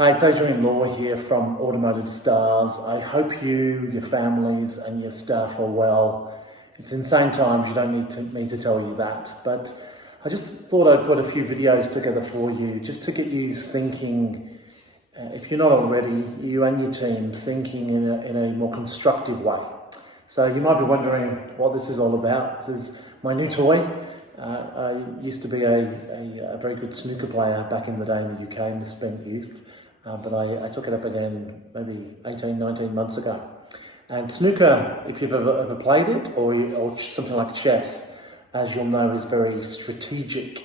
Hi, it's Adrian Law here from Automotive Stars. I hope you, your families and your staff are well. It's insane times, you don't need me to tell you that. But I just thought I'd put a few videos together for you, just to get you thinking, if you're not already, you and your team, thinking in a more constructive way. So you might be wondering what this is all about. This is my new toy. I used to be a very good snooker player back in the day in the UK in the spent youth. But I took it up again maybe 18, 19 months ago. And snooker, if you've ever played it, or something like chess, as you'll know, is very strategic.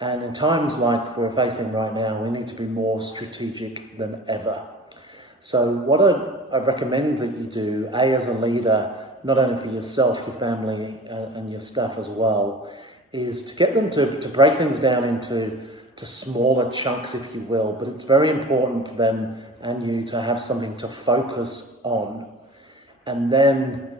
And in times like we're facing right now, we need to be more strategic than ever. So what I recommend that you do, as a leader, not only for yourself, your family, and your staff as well, is to get them to break things down into smaller chunks, if you will, but it's very important for them and you to have something to focus on. And then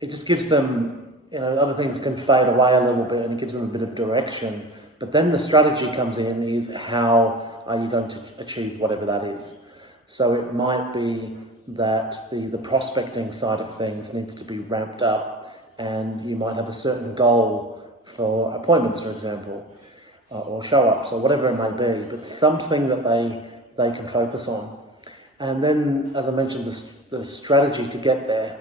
it just gives them, other things can fade away a little bit and it gives them a bit of direction. But then the strategy comes in is how are you going to achieve whatever that is. So it might be that the prospecting side of things needs to be ramped up, and you might have a certain goal for appointments, for example, or show-ups, or whatever it may be, but something that they can focus on. And then, as I mentioned, the strategy to get there.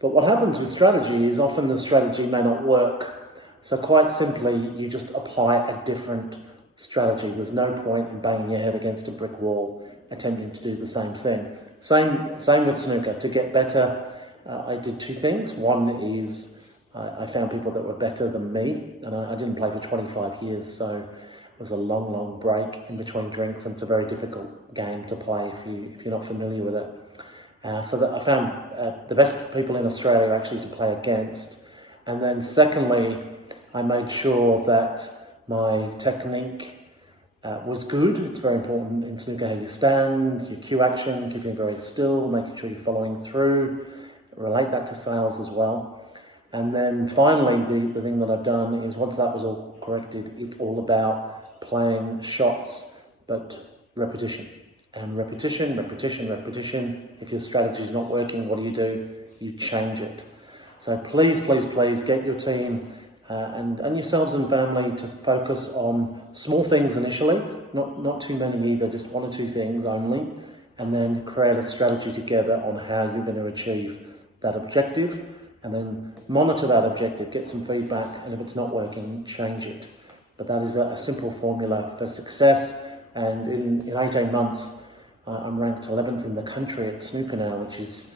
But what happens with strategy is often the strategy may not work. So quite simply, you just apply a different strategy. There's no point in banging your head against a brick wall attempting to do the same thing. Same with snooker. To get better, I did two things. One is I found people that were better than me, and I didn't play for 25 years, so it was a long break in between drinks, and it's a very difficult game to play if you're not familiar with it. So that I found the best people in Australia actually to play against. And then secondly, I made sure that my technique was good. It's very important in snooker how you stand, your cue action, keeping very still, making sure you're following through. Relate that to sales as well. And then finally, the thing that I've done is once that was all corrected, it's all about playing shots, but repetition. And repetition. If your strategy is not working, what do? You change it. So please get your team and yourselves and family to focus on small things initially, not too many either, just one or two things only, and then create a strategy together on how you're going to achieve that objective. And then monitor that objective, get some feedback, and if it's not working, change it. But that is a simple formula for success. And in 18 months, I'm ranked 11th in the country at snooker now, which is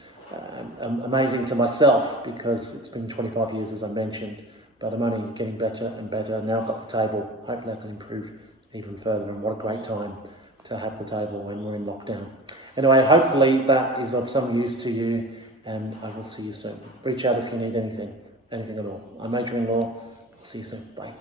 amazing to myself because it's been 25 years, as I mentioned. But I'm only getting better and better. Now I've got the table. Hopefully I can improve even further. And what a great time to have the table when we're in lockdown. Anyway, hopefully that is of some use to you. And I will see you soon. Reach out if you need anything at all. I'm Adrian Law. I'll see you soon. Bye.